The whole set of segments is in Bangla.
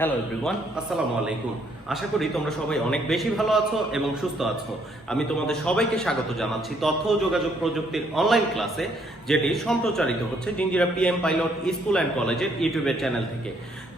হ্যালো এভরিওয়ান, আসসালামু আলাইকুম। আশা করি তোমরা সবাই অনেক বেশি ভালো আছো এবং সুস্থ আছো। আমি তোমাদের সবাইকে স্বাগত জানাচ্ছি তথ্য ও যোগাযোগ প্রযুক্তির অনলাইন ক্লাসে, যেটি সম্প্রচারিত হচ্ছে Jinjira PM pilot school and কলেজের ইউটিউবের চ্যানেল থেকে।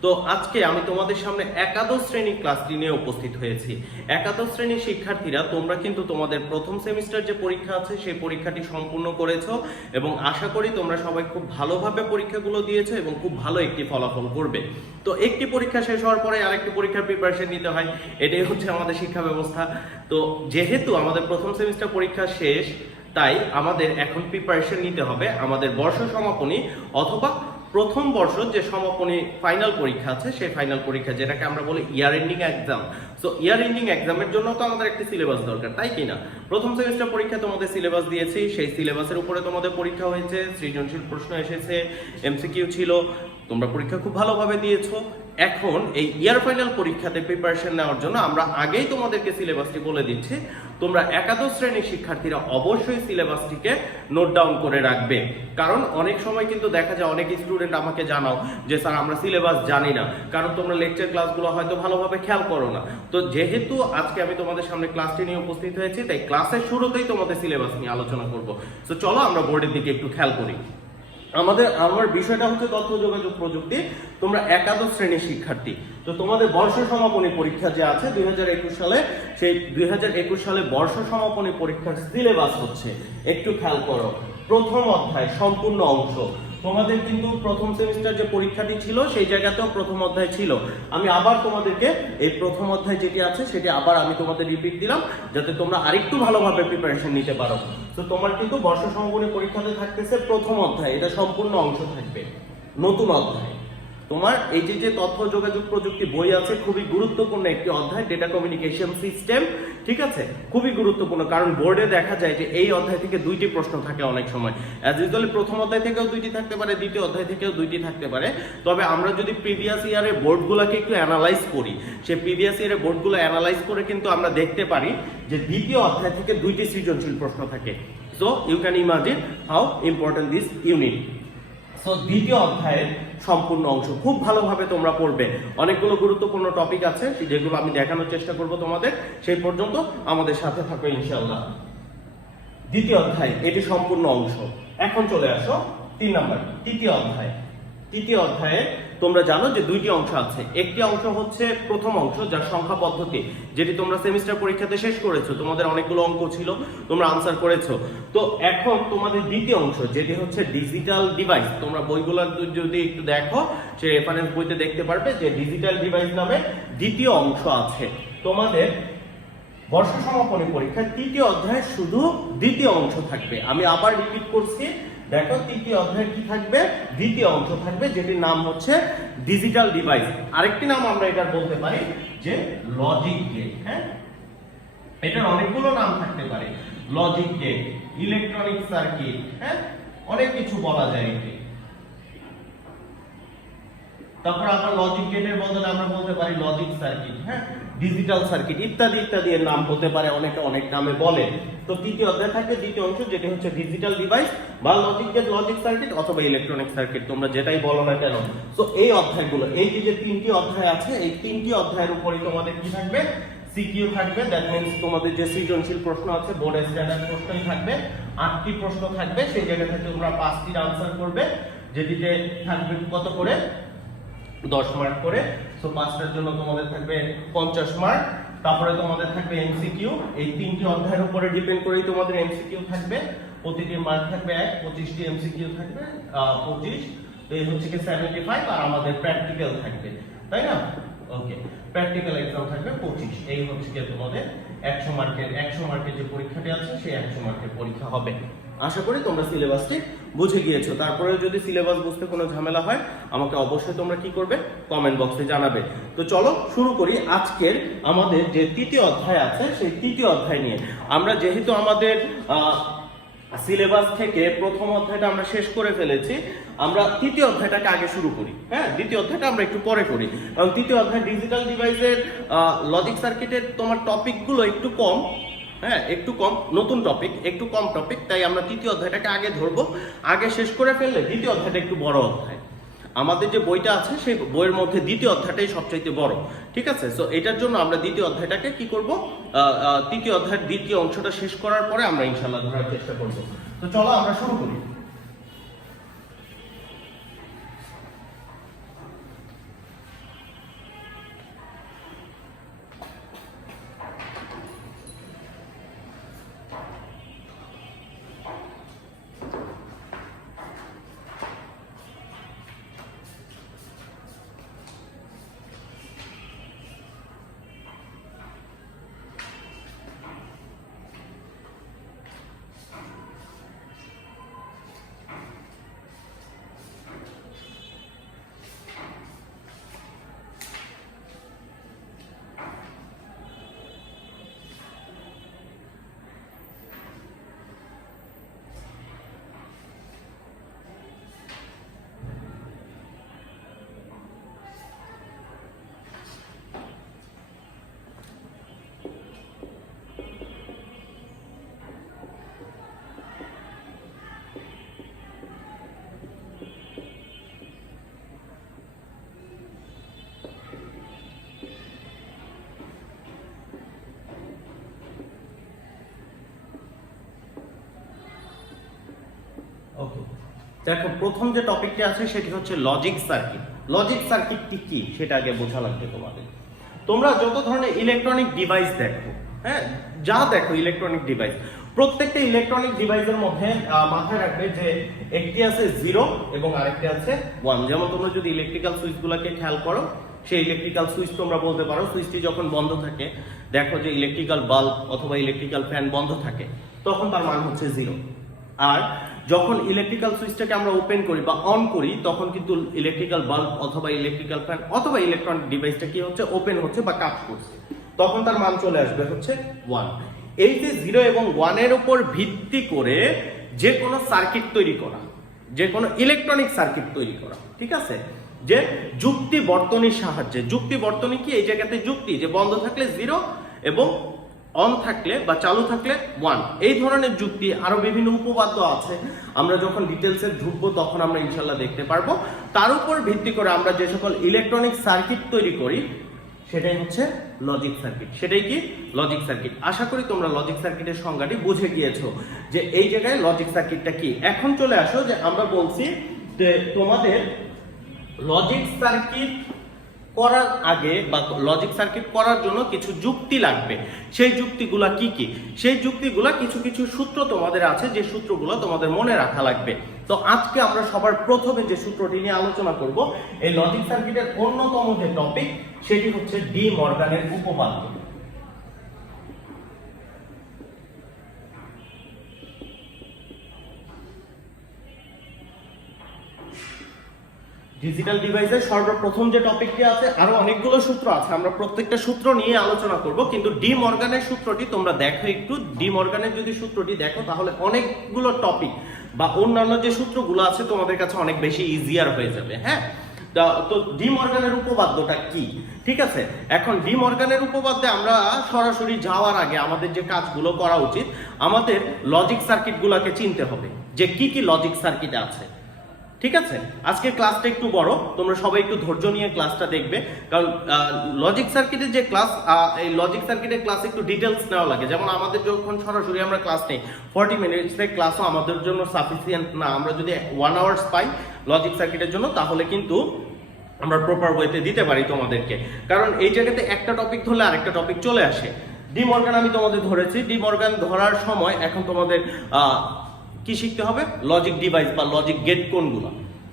তো আজকে আমি তোমাদের সামনে একাদশ শ্রেণীর ক্লাসটি নিয়ে উপস্থিত হয়েছি। একাদশ শ্রেণীর শিক্ষার্থীরা, তোমরা কিন্তু তোমাদের প্রথম সেমিস্টার যে পরীক্ষা আছে সেই পরীক্ষাটি সম্পূর্ণ করেছো এবং আশা করি তোমরা সবাই খুব ভালোভাবে পরীক্ষাগুলো দিয়েছো এবং খুব ভালো একটি ফলাফল করবে। তো একটি পরীক্ষা শেষ হওয়ার পরে আরেকটি পরীক্ষার প্রিপারেশন নিতে হয়, এটাই হচ্ছে আমাদের শিক্ষা ব্যবস্থা। তো যেহেতু আমাদের প্রথম সেমিস্টার পরীক্ষা শেষ, তাই আমাদের এখন প্রিপারেশন নিতে হবে আমাদের বর্ষ সমাপনী অথবা প্রথম বর্ষ যে সমাপনী ফাইনাল পরীক্ষা আছে সেই ফাইনাল পরীক্ষা, যেটাকে আমরা বলি year ending exam. So year ending এক্সামের জন্য তো আমাদের একটি সিলেবাস দরকার, তাই কি না? প্রথম সেমিস্টার পরীক্ষা তোমাদের সিলেবাস দিয়েছি, সেই সিলেবাসের উপরে তোমাদের পরীক্ষা হয়েছে, সৃজনশীল প্রশ্ন এসেছে, এমসিকিউ ছিল, তোমরা পরীক্ষা খুব ভালোভাবে দিয়েছো। এখন এই ইয়ার ফাইনাল পরীক্ষাতে প্রিপারেশন নেওয়ার জন্য আমরা আগেই তোমাদেরকে সিলেবাসটি বলে দিচ্ছি। তোমরা একাদশ শ্রেণীর শিক্ষার্থীরা অবশ্যই সিলেবাসটিকে নোট ডাউন করে রাখবে, কারণ অনেক সময় কিন্তু দেখা যায় অনেক স্টুডেন্ট আমাকে জানাও যে স্যার আমরা সিলেবাস জানি না, কারণ তোমরা লেকচার ক্লাসগুলো হয়তো ভালোভাবে খেয়াল করো না। তো যেহেতু আজকে আমি তোমাদের সামনে ক্লাসটি নিয়ে উপস্থিত হয়েছি, তাই ক্লাসের শুরুতেই তোমাদের সিলেবাস নিয়ে আলোচনা করব। তো চলো আমরা বোর্ডের দিকে একটু খেয়াল করি। আমার বিষয়টা হচ্ছে তথ্য যোগাযোগ প্রযুক্তি। তোমরা একাদশ শ্রেণীর শিক্ষার্থী, তো তোমাদের বর্ষ সমাপনী পরীক্ষা যে আছে 2021 সালে, সেই 2021 সালে বর্ষ সমাপনী পরীক্ষার সিলেবাস হচ্ছে, একটু খেয়াল করো, প্রথম অধ্যায় সম্পূর্ণ অংশ। তোমাদের কিন্তু প্রথম সেমিস্টার যে পরীক্ষাটি ছিল সেই জায়গাতেও প্রথম অধ্যায় ছিল। আমি আবার তোমাদেরকে এই প্রথম অধ্যায় যেটি আছে সেটি আবার আমি তোমাদের রিপিট দিলাম, যাতে তোমরা আরেকটু ভালোভাবে প্রিপারেশন নিতে পারো। তো তোমার কিন্তু বর্ষ সমাপনী পরীক্ষাতে থাকতেছে প্রথম অধ্যায়, এটা সম্পূর্ণ অংশ থাকবে, নতুন অধ্যায়। তোমার এই যে তথ্য যোগাযোগ প্রযুক্তি বই আছে, খুবই গুরুত্বপূর্ণ একটি অধ্যায়, ডেটা কমিউনিকেশন সিস্টেম, ঠিক আছে? খুবই গুরুত্বপূর্ণ, কারণ বোর্ডে দেখা যায় যে এই অধ্যায় থেকে দুইটি প্রশ্ন থাকে অনেক সময়। অ্যাজ ইউজুয়ালি প্রথম অধ্যায় থেকেও দুইটি থাকতে পারে, দ্বিতীয় অধ্যায় থেকেও দুইটি থাকতে পারে। তবে আমরা যদি প্রিভিয়াস ইয়ারের বোর্ডগুলোকে একটু অ্যানালাইজ করি, সেই প্রিভিয়াস ইয়ারের বোর্ডগুলো অ্যানালাইজ করে কিন্তু আমরা দেখতে পারি যে দ্বিতীয় অধ্যায় থেকে দুইটি সৃজনশীল প্রশ্ন থাকে। So you can imagine how important this unit. So দ্বিতীয় অধ্যায়ের সম্পূর্ণ অংশ খুব ভালোভাবে তোমরা পড়বে। অনেকগুলো গুরুত্বপূর্ণ টপিক আছে যেগুলো আমি দেখানোর চেষ্টা করব তোমাদের, সেই পর্যন্ত আমাদের সাথে থাকো ইনশাআল্লাহ। দ্বিতীয় অধ্যায় এটি সম্পূর্ণ অংশ। এখন চলে আসো 3 নাম্বার তৃতীয় অধ্যায়। তৃতীয় অধ্যায়ে তোমরা জানো যে দুইটি অংশ আছে। একটি অংশ হচ্ছে প্রথম অংশ, যার সংখ্যা পদ্ধতি, যেটি তোমরা সেমিস্টার পরীক্ষাতে শেষ করেছো, তোমাদের অনেকগুলো অঙ্ক ছিল, তোমরা আনসার করেছো। তো এখন তোমাদের দ্বিতীয় অংশ, যেটি হচ্ছে ডিজিটাল ডিভাইস। তোমরা বইগুলো যদি একটু দেখো, সে রেফারেন্স বইতে দেখতে পারবে যে ডিজিটাল ডিভাইস নামে দ্বিতীয় অংশ আছে। তোমাদের বর্ষ সমাপনী পরীক্ষার তৃতীয় অধ্যায়ে শুধু দ্বিতীয় অংশ থাকবে। আমি আবার রিপিট করছি, দেখো তৃতীয় অধ্যায়ে কি থাকবে? দ্বিতীয় অংশ থাকবে, যেটির নাম হচ্ছে ডিজিটাল ডিভাইস। আরেকটি নাম আমরা এটার বলতে পারি যে লজিক গেট। হ্যাঁ, এটার অনেকগুলো নাম থাকতে পারে, লজিক গেট, ইলেকট্রনিক সার্কিট, হ্যাঁ, অনেক কিছু বলা যায় একে। তারপর আমরা লজিক গেটের বদলে আমরা বলতে পারি লজিক সার্কিট, হ্যাঁ, ডিজিটাল সার্কিট ইত্যাদি ইত্যাদি এর নাম হতে পারে, অনেকে অনেক নামে বলে। তো তৃতীয় অধ্যায় থাকে দ্বিতীয় অংশ, যেটি হচ্ছে ডিজিটাল ডিভাইস বা লজিক গেট, লজিক সার্কিট অথবা ইলেকট্রনিক সার্কিট, তোমরা যেটাই বলো না কেন। তো এই অধ্যায়গুলো, এই যে তিনটি অধ্যায় আছে, এই তিনটি অধ্যায়ের উপরই তোমাদের কি থাকবে? সিকিউ থাকবে। দ্যাট মিন্স তোমাদের যে সৃজনশীল প্রশ্ন আছে, বোর্ডের স্ট্যান্ডার্ড প্রশ্নই থাকবে। 8টি প্রশ্ন থাকবে, সেই জায়গা থেকে তোমরা 5টির আনসার করবে, যেটিতে থাকবে কত করে? 10 মার্ক করে। সো 5টার জন্য তোমাদের থাকবে 50 মার্ক। তারপরে তোমাদের থাকবে এমসিকিউ, এই তিনটি অধ্যায়ের উপরে ডিপেন্ড করেই তোমাদের এমসিকিউ থাকবে। প্রতিটি মার্ক থাকবে 1, 25টি এমসিকিউ থাকবে 25, তো এই হচ্ছে কি 75। আর আমাদের প্র্যাকটিক্যাল থাকবে, তাই না? ওকে, প্র্যাকটিক্যাল एग्जाम থাকবে 25। এই হচ্ছে কি তোমাদের 100 মার্কের যে পরীক্ষাটি আছে সেই 100 মার্কের পরীক্ষা হবে। আশা করি তোমরা সিলেবাসটি বুঝে গিয়েছো। তারপরে যদি সিলেবাস বুঝতে কোনো ঝামেলা হয়, আমাকে অবশ্যই তোমরা কি করবে? কমেন্ট বক্সে জানাবে। তো চলো শুরু করি আজকের আমাদের যে তৃতীয় অধ্যায় আছে সেই তৃতীয় অধ্যায় নিয়ে। আমরা যেহেতু আমাদের সিলেবাস থেকে প্রথম অধ্যায়টা আমরা শেষ করে ফেলেছি, আমরা তৃতীয় অধ্যায়টাকে আগে শুরু করি। হ্যাঁ, দ্বিতীয় অধ্যায়টা আমরা একটু পরে করি, কারণ তৃতীয় অধ্যায় ডিজিটাল ডিভাইসের লজিক সার্কিটের তোমার টপিকগুলো একটু কম। হ্যাঁ, একটু কম, নতুন টপিক, একটু কম টপিক, তাই আমরা তৃতীয় অধ্যায়টাকে আগে ধরবো। আগে শেষ করে ফেললে দ্বিতীয় অধ্যায়টা একটু বড় অধ্যায়। আমাদের যে বইটা আছে সেই বইয়ের মধ্যে দ্বিতীয় অধ্যায়টাই সবচাইতে বড়, ঠিক আছে। সো এটার জন্য আমরা দ্বিতীয় অধ্যায়টাকে কি করব, তৃতীয় অধ্যায়ের দ্বিতীয় অংশটা শেষ করার পরে আমরা ইনশাআল্লাহ ধরার চেষ্টা করব। তো চলো আমরা শুরু করি। ওকে, দেখো প্রথম যে টপিকটি আছে সেটি হচ্ছে লজিক সার্কিট। লজিক সার্কিটটি কি সেটা আগে বোঝা লাগবে তোমাদের। তোমরা যত ধরনের ইলেকট্রনিক ডিভাইস দেখো, হ্যাঁ, যা দেখো ইলেকট্রনিক ডিভাইস, প্রত্যেকটা ইলেকট্রনিক ডিভাইসের মধ্যে মাথায় রাখবে যে একটি আছে 0 এবং আরেকটি আছে 1। যেমন তোমরা যদি ইলেকট্রিক্যাল সুইচগুলোকে খেয়াল করো, সেই ইলেকট্রিক্যাল সুইচ তোমরা বলতে পারো সুইচটি যখন বন্ধ থাকে, দেখো যে ইলেকট্রিক্যাল বাল্ব অথবা ইলেকট্রিক্যাল ফ্যান বন্ধ থাকে, তখন তার মান হচ্ছে 0। আর যখন ইলেকট্রিক্যাল সুইচটাকে আমরা ওপেন করি বা অন করি, তখন কিন্তু ইলেকট্রিক্যাল বাল্ব অথবা ইলেকট্রিক্যাল ফ্যান অথবা ইলেকট্রনিক ডিভাইসটা কি হচ্ছে, ওপেন হচ্ছে বা কাজ করছে, তখন তার মান চলে আসবে হচ্ছে 1। এই যে 0 এবং 1 এর উপর ভিত্তি করে যে কোনো সার্কিট তৈরি করা, যে কোনো ইলেকট্রনিক সার্কিট তৈরি করা, ঠিক আছে, যে যুক্তি বর্তনীর সাহায্যে। যুক্তি বর্তনী কি, এই জায়গাতে যুক্তি, যে বন্ধ থাকলে 0 এবং অন থাকলে বা চালু থাকলে 1, এই ধরনের যুক্তি। আরো বিভিন্ন উপপাদ্য আছে, আমরা যখন ডিটেলসে ঢুকবো তখন আমরা ইনশাল্লাহ দেখতে পারবো। তার উপর ভিত্তি করে আমরা যে সকল ইলেকট্রনিক সার্কিট তৈরি করি সেটাই হচ্ছে লজিক সার্কিট। সেটাই কি, লজিক সার্কিট। আশা করি তোমরা লজিক সার্কিটের সংজ্ঞাটি বুঝে গিয়েছো যে এই জায়গায় লজিক সার্কিটটা কি। এখন চলে আসো যে আমরা বলছি যে তোমাদের লজিক সার্কিট করার আগে বা লজিক সার্কিট করার জন্য কিছু যুক্তি লাগবে। সেই যুক্তিগুলা কি কি, সেই যুক্তিগুলা কিছু কিছু সূত্র তোমাদের আছে, যে সূত্রগুলো তোমাদের মনে রাখা লাগবে। তো আজকে আমরা সবার প্রথমে যে সূত্রটি নিয়ে আলোচনা করব, এই লজিক সার্কিটের অন্যতম যে টপিক সেটি হচ্ছে ডি মর্গানের উপপাদ্য। ডিজিটাল ডিভাইসের সর্বপ্রথম যে টপিকটি আছে, আরো অনেকগুলো সূত্র আছে, আমরা প্রত্যেকটা সূত্র নিয়ে আলোচনা করব, কিন্তু ডি মর্গানের সূত্রটি তোমরা দেখো একটু। ডি মর্গানের যদি সূত্রটি দেখো তাহলে অনেকগুলো টপিক বা অন্যান্য যে সূত্রগুলো আছে তোমাদের কাছে অনেক বেশি ইজিয়ার হয়ে যাবে। হ্যাঁ, তো ডি মর্গানের উপপাদ্যটা কি, ঠিক আছে। এখন ডি মর্গানের উপপাদ্যে আমরা সরাসরি যাওয়ার আগে আমাদের যে কাজগুলো করা উচিত, আমাদের লজিক সার্কিটগুলোকে চিনতে হবে যে কি কি লজিক সার্কিট আছে, ঠিক আছে। আজকে ক্লাসটা একটু বড়, তোমরা সবাই একটু ধৈর্য নিয়ে ক্লাসটা দেখবে, কারণ লজিক সার্কিটের যে ক্লাস, এই লজিক সার্কিটের ক্লাস একটু ডিটেলস নেওয়া লাগে। যেমন আমাদের যখন সরাসরি আমরা ক্লাস নেই 40 মিনিটসের ক্লাসও আমাদের জন্য সাফিসিয়েন্ট না। আমরা যদি 1 আওয়ার্স পাই লজিক সার্কিটের জন্য, তাহলে কিন্তু আমরা প্রপার ওয়েতে দিতে পারি তোমাদেরকে। কারণ এই জায়গাতে একটা টপিক ধরলে আরেকটা টপিক চলে আসে। ডি মর্গান আমি তোমাদের ধরেছি, ডি মর্গান ধরার সময় এখন তোমাদের কি শিখতে হবে, লজিক ডিভাইস বা লজিক গেট কোনগুলো।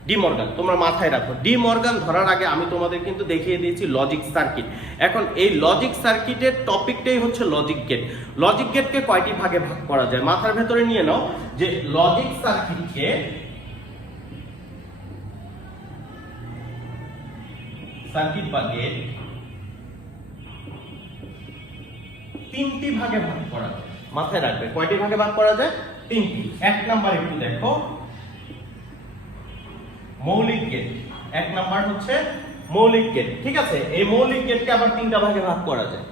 ডি মর্গান তোমরা মাথায় রাখো। ডি মর্গান ধরার আগে আমি তোমাদের কিন্তু দেখিয়ে দিয়েছি লজিক সার্কিট। এখন এই লজিক সার্কিটের টপিকটাই হচ্ছে লজিক গেট। লজিক গেটকে কয়টি ভাগে ভাগ করা যায় মাথার ভেতরে নিয়ে নাও, যে লজিক সার্কিটকে সার্কিট বা গেট তিনটি ভাগে ভাগ করা যায়। মাথায় রাখবে কয়টি ভাগে ভাগ করা যায়, তিনটি। এক নাম্বার একটু দেখো, মৌলিক গেট। এক নাম্বার হচ্ছে মৌলিক গেট, ঠিক আছে। এই মৌলিক গেটকে আবার তিনটা ভাগে ভাগ করা যায়,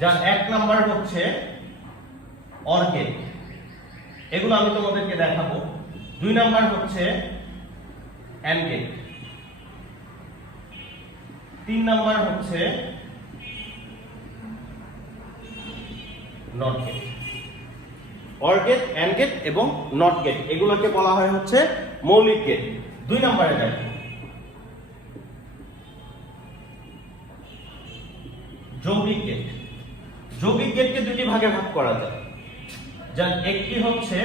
যার এক নাম্বার হচ্ছে অর গেট, এগুলো আমি তোমাদেরকে দেখাবো। দুই নাম্বার হচ্ছে এন্ড গেট, 3 নাম্বার হচ্ছে not gate. Or gate, and gate এবং নট গেট এগুলোকে বলা হয় হচ্ছে মৌলিক গেট। 2 নম্বরে দেখো যৌগিক গেট। যৌগিক গেটকে দুটি ভাগে ভাগ করা যায়, যার একটি হচ্ছে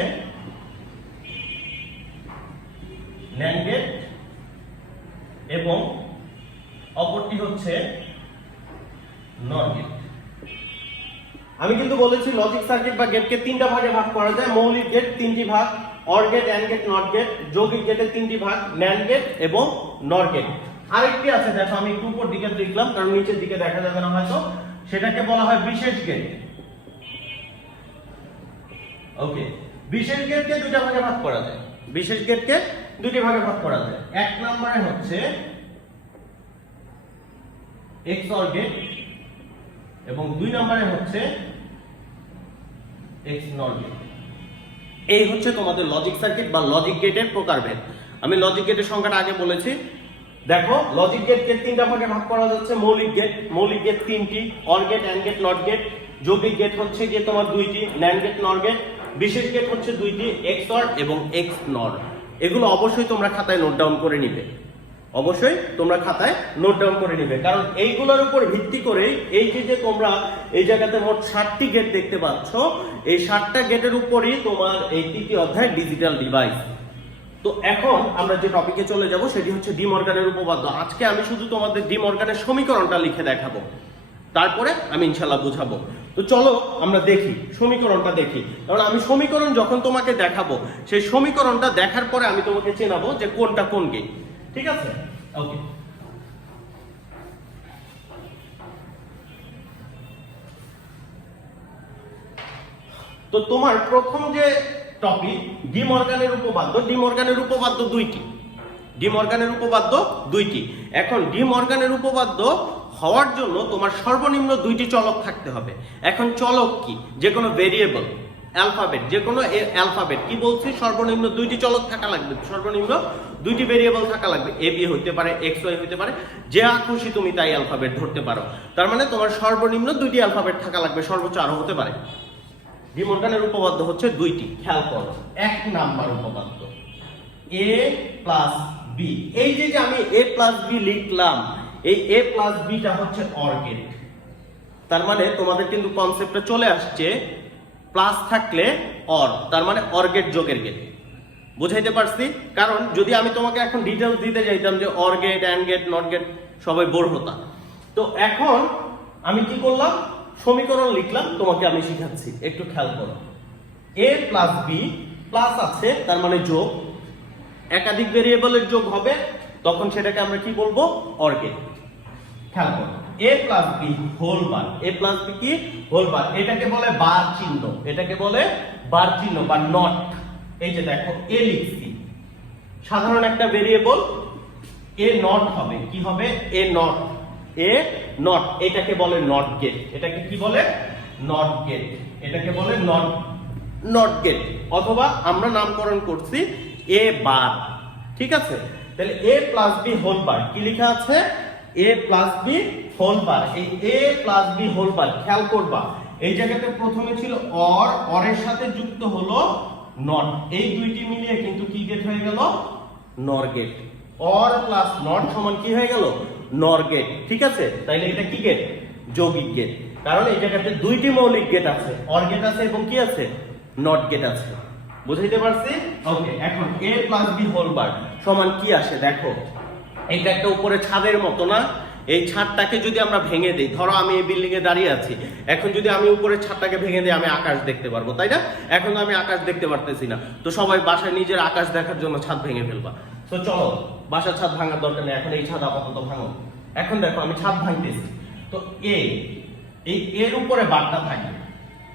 ন্যান্ড গেট এবং অপরটি হচ্ছে নট গেট। আমি কিন্তু বলেছি লজিক সার্কিট বা গেটকে তিনটা ভাগে ভাগ করা যায়। মৌলিক গেট 3টি ভাগ, or gate, and gate, not gate. যৌগিক গেটের 3টি ভাগ, ন্যান্ড গেট এবং নট গেট। আরেকটি আছে, দেখো আমি একটু উপর দিকে লিখলাম কারণ নিচের দিকে দেখা যাবে না হয়তো, সেটাকে বলা হয় বিশেষ গেট। ওকে, বিশেষ গেটকে দুইটা ভাগে ভাগ করা যায়। বিশেষ গেটকে দুটি ভাগে ভাগ করা যায়। 1 নম্বরে হচ্ছে XOR গেট এবং 2 নম্বরে হচ্ছে XNOR গেট। এই হচ্ছে তোমাদের লজিক সার্কিট বা লজিক গেটের প্রকারভেদ। আমি লজিক গেটের সংখ্যাটা আগে বলেছি। দেখো লজিক গেটকে তিনটা ভাগে ভাগ করা যাচ্ছে। মৌলিক গেট, মৌলিক গেট 3টি, or gate, and gate, not gate. যৌগিক গেট হচ্ছে গিয়ে তোমার 2টি, ন্যান্ড গেট, নট গেট। বিশেষ গেট হচ্ছে 2টি, XOR এবং XNOR। এগুলো অবশ্যই তোমরা খাতায় নোট ডাউন করে নিবে, অবশ্যই তোমরা খাতায় নোট ডাউন করে নিবে, কারণ এইগুলোর উপর ভিত্তি করে এই যে তোমরা এই জায়গাতে মোট 60টি গেট দেখতে পাচ্ছ, এই 60টা গেটের উপরই তোমার এই 3টি অধ্যায় ডিজিটাল ডিভাইস। তো এখন আমরা যে টপিকে চলে যাব সেটি হচ্ছে ডি মর্গানের উপপাদ্য। আজকে আমি শুধু তোমাদের ডি মর্গানের সমীকরণটা লিখে দেখাবো, তারপরে আমি ইনশাআল্লাহ বুঝাবো। তো চলো আমরা দেখি সমীকরণটা দেখি, কারণ আমি সমীকরণ যখন তোমাকে দেখাবো সেই সমীকরণটা দেখার পরে আমি তোমাকে চেনাবো যে কোনটা কোন গেট। ঠিক আছে? ওকে, তো তোমার প্রথম যে টপিক ডি মর্গানের উপপাদ্য। ডি মর্গানের উপপাদ্য 2টি, ডি মর্গানের উপপাদ্য 2টি। এখন ডি মর্গানের উপপাদ্য হওয়ার জন্য তোমার সর্বনিম্ন 2টি চলক থাকতে হবে। এখন চলক কি? যে কোনো ভেরিয়েবল, অ্যালফাবেট, যে কোনো অ্যালফাবেট। কি বলছি? সর্বনিম্ন 2টি চলক থাকা লাগবে, সর্বনিম্ন 2টি ভেরিয়েবল থাকা লাগবে। এ বি হইতে পারে, এক্স ওয়াই হইতে পারে, যে খুশি তুমি তাই অ্যালফাবেট ধরতে পারো। তার মানে তোমার সর্বনিম্ন 2টি অ্যালফাবেট থাকা লাগবে, সর্বোচ্চ আরো হতে পারে। ডি মর্গানের উপপাদ্য হচ্ছে 2টি। খেয়াল করো, 1 নাম্বার উপপাদ্য a প্লাস বি। এই যে আমি a প্লাস বি লিখলাম, এই a প্লাস বিটা হচ্ছে অর গেট। তার মানে তোমাদের কিন্তু কনসেপ্টটা চলে আসছে, প্লাস থাকলে অর, তার মানে অর গেট যোগের গেট। বুঝাইতে পারছি? কারণ যদি আমি তোমাকে এখন ডিটেইলস দিতে যাইতাম যে or gate, and gate, not gate, সবাই বোর হতাম। তো এখন আমি কি করলাম? সমীকরণ লিখলাম, তোমাকে আমি শিখাচ্ছি, একটু খেয়াল করো। a প্লাস বি, প্লাস আছে তার মানে যোগ, একাধিক ভেরিয়েবলের যোগ হবে, তখন সেটাকে আমরা কি বলবো? Or gate. খেয়াল করো, a plus b whole bar. a plus b কি? Whole bar. এটাকে বলে বার চিহ্ন, এটাকে বলে বার চিহ্ন বা নট। এই যে দেখো a লিখছি, সাধারণ একটা ভেরিয়েবল a নট হবে। কি হবে? a not, a not. এটাকে বলে নট গেট। এটাকে কি বলে? Not gate. এটাকে বলে নট গেট, অথবা আমরা নামকরণ করছি a বার। ঠিক আছে? তাহলে a plus b whole bar কি লেখা আছে? a plus b whole bar. এই a plus b whole bar খেয়াল করবা, এই জায়গাতে প্রথমে ছিল অর, অরের সাথে যুক্ত হলো নট। এই দুইটি মিলিয়ে কিন্তু কি গেট হয়ে গেল? নর গেট। অর প্লাস নট সমান কি হয়ে গেল? নর গেট। ঠিক আছে? তাইলে এটা কি গেট? যৌগিক গেট। কারণ এই জায়গাতে 2টি মৌলিক গেট আছে, অর গেট আছে এবং কি আছে? নট গেট আছে। বুঝাইতে পারছি? ওকে, এখন a plus b whole bar সমান কি আসে দেখো, এটা একটা উপরে ছাদের মতো না? এই ছাদটাকে যদি আমরা ভেঙে দিই, ধরো আমি এই বিল্ডিং এ দাঁড়িয়ে আছি, এখন যদি আমি উপরের ছাদটাকে ভেঙে দিই আমি আকাশ দেখতে পারবো, তাই না? এখন আমি আকাশ দেখতে পারতেছি না, তো সবাই বাসায় নিজের আকাশ দেখার জন্য ছাদ ভেঙে ফেলবা। তো চলো, বাসার ছাদ ভাঙার দরকার নেই, এখন এই ছাদ আপাতত ভাঙো। এখন দেখো আমি ছাদ ভাঙতেছি, তো এই এর উপরে বারটা থাকবে।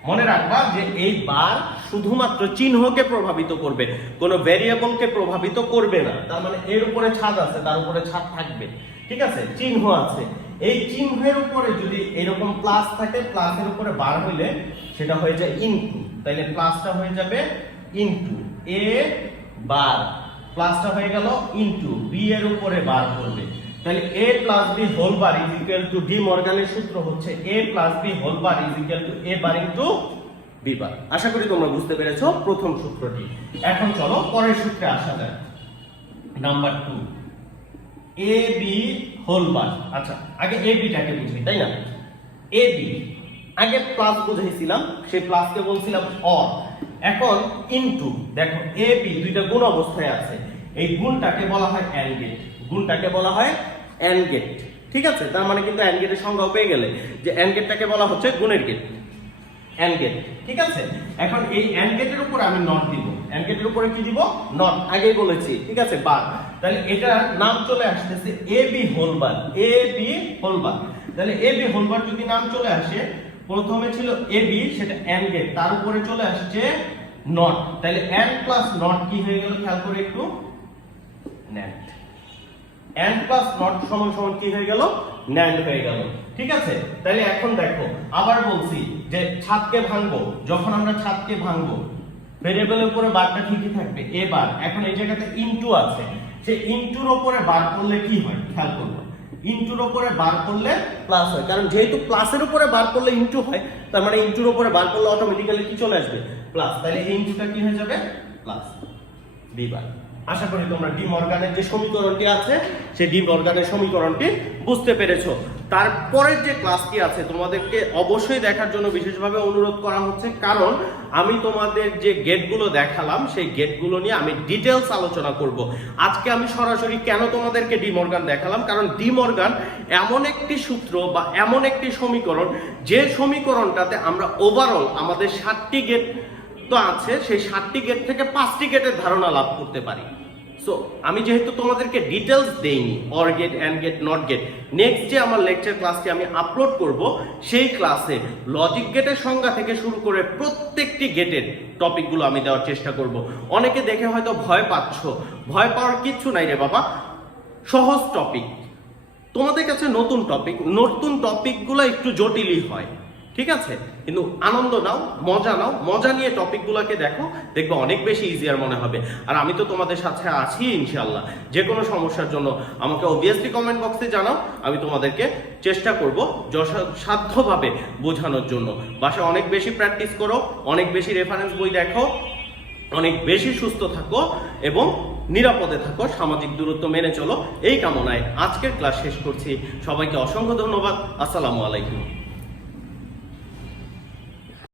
মনে রাখবা যে এই বার শুধুমাত্র চিহ্নকে প্রভাবিত করবে, কোনো ভেরিয়েবলকে প্রভাবিত করবে না। তার মানে এর উপরে ছাদ আছে, তার উপরে ছাদ থাকবে। ঠিক আছে? চিহ্ন আছে, এই চিহ্নের উপরে যদি এরকম প্লাস থাকে, প্লাসের উপরে বার হইলে সেটা হয়ে যায় ইনটু। তাইলে প্লাসটা হয়ে যাবে ইনটু a বার, প্লাসটা হয়ে গেল ইনটু বি এর উপরে বার করবে। তাহলে a plus b whole bar is equal to ডি মর্গানের সূত্র হচ্ছে a plus b whole bar is equal to a bar into b bar. আশা করি তোমরা বুঝতে পেরেছো প্রথম সূত্রটি। এখন চলো পরের সূত্রে আসা যাক। Number 2 ab whole bar. আচ্ছা আগে ab টাকে বুঝি, তাই না? ab আগে প্লাস বুঝাইছিলাম, সেই প্লাসকে বলছিলাম অর। এখন ইনটু, দেখো ab দুইটা গুণ অবস্থায় আছে, এই গুণটাকে বলা হয় অ্যান্ড গেট। গুণটাকে বলা হয় অ্যান্ড গেট, ঠিক আছে? তার মানে কিন্তু অ্যান্ড গেটের সংজ্ঞা পেয়ে গেলে যে অ্যান্ড গেটটাকে বলা হচ্ছে গুণের গেট, অ্যান্ড গেট, ঠিক আছে? এখন এই অ্যান্ড গেটের উপরে আমি নট দিব। অ্যান্ড গেটের উপরে কি দিব? নট, আগেই বলেছি, ঠিক আছে? বার। তাহলে এটার নাম চলে আসতেছে ab whole bar, ab whole bar. তাহলে ab হোল বার যদি নাম চলে আসে, প্রথমে ছিল ab, সেটা অ্যান্ড গেট, তার উপরে চলে আসছে নট। তাহলে অ্যান্ড প্লাস নট কি হয়ে গেল খেয়াল করে একটু, ন্যান্ড। অ্যান্ড প্লাস নট সমান সমান কি হয়ে গেল? ন্যান্ড হয়ে গেল, ঠিক আছে? তাহলে এখন দেখো আবার বলছি যে ছাদকে ভাঙবো, যখন আমরা ছাদকে ভাঙবো ভেরিয়েবলের উপরে বারটা ঠিকই থাকবে a বার। এখন এই জায়গাতে ইনটু আছে, সেই ইনটুর উপরে বার করলে কি হয় খেয়াল করবো, ইনটুর উপরে বার করলে প্লাস হয়, কারণ যেহেতু প্লাসের উপরে বার করলে ইনটু হয়, তার মানে ইনটুর উপরে বার করলে অটোমেটিক্যালি কি চলে আসবে? প্লাস। তাহলে এই ইনটুটা কি হয়ে যাবে? Plus b bar. আশা করি তোমরা ডি মর্গানের যে সমীকরণটি আছে সেই ডি মর্গানের সমীকরণটি বুঝতে পেরেছো। তারপরের যে ক্লাসটি আছে তোমাদেরকে অবশ্যই দেখার জন্য বিশেষভাবে অনুরোধ করা হচ্ছে, কারণ আমি তোমাদের যে গেটগুলো দেখালাম সেই গেটগুলো নিয়ে আমি ডিটেলস আলোচনা করব। আজকে আমি সরাসরি কেন তোমাদেরকে ডি মর্গান দেখালাম, কারণ ডি মর্গান এমন একটি সূত্র বা এমন একটি সমীকরণ, যে সমীকরণটাতে আমরা ওভারঅল আমাদের 7টি গেট তো আছে, সেই 7টি গেট থেকে 5টি গেটের ধারণা লাভ করতে পারি। সো আমি যেহেতু তোমাদেরকে ডিটেলস দেইনি or gate, and gate, not gate, next যে আমার লেকচার ক্লাসটি আমি আপলোড করব সেই ক্লাসে লজিক গেটের সংজ্ঞা থেকে শুরু করে প্রত্যেকটি গেটের টপিকগুলো আমি দেওয়ার চেষ্টা করব। অনেকে দেখে হয়তো ভয় পাচ্ছ, ভয় পাওয়ার কিচ্ছু নাই রে বাবা, সহজ টপিক তোমাদের কাছে, নতুন টপিক, নতুন টপিকগুলো একটু জটিলই হয়, ঠিক আছে? কিন্তু আনন্দ নাও, মজা নাও, মজা নিয়ে টপিকগুলোকে দেখো, দেখবে অনেক বেশি ইজিয়ার মনে হবে। আর আমি তো তোমাদের সাথে আছি ইনশাআল্লাহ। যে কোনো সমস্যার জন্য আমাকে অবভিয়াসলি কমেন্ট বক্সে জানাও, আমি তোমাদেরকে চেষ্টা করব যথাসাধ্যভাবে বোঝানোর জন্য। বাসায় অনেক বেশি প্র্যাকটিস করো, অনেক বেশি রেফারেন্স বই দেখো, অনেক বেশি সুস্থ থাকো এবং নিরাপদে থাকো, সামাজিক দূরত্ব মেনে চলো, এই কামনায় আজকের ক্লাস শেষ করছি। সবাইকে অসংখ্য ধন্যবাদ। আসসালামু আলাইকুম।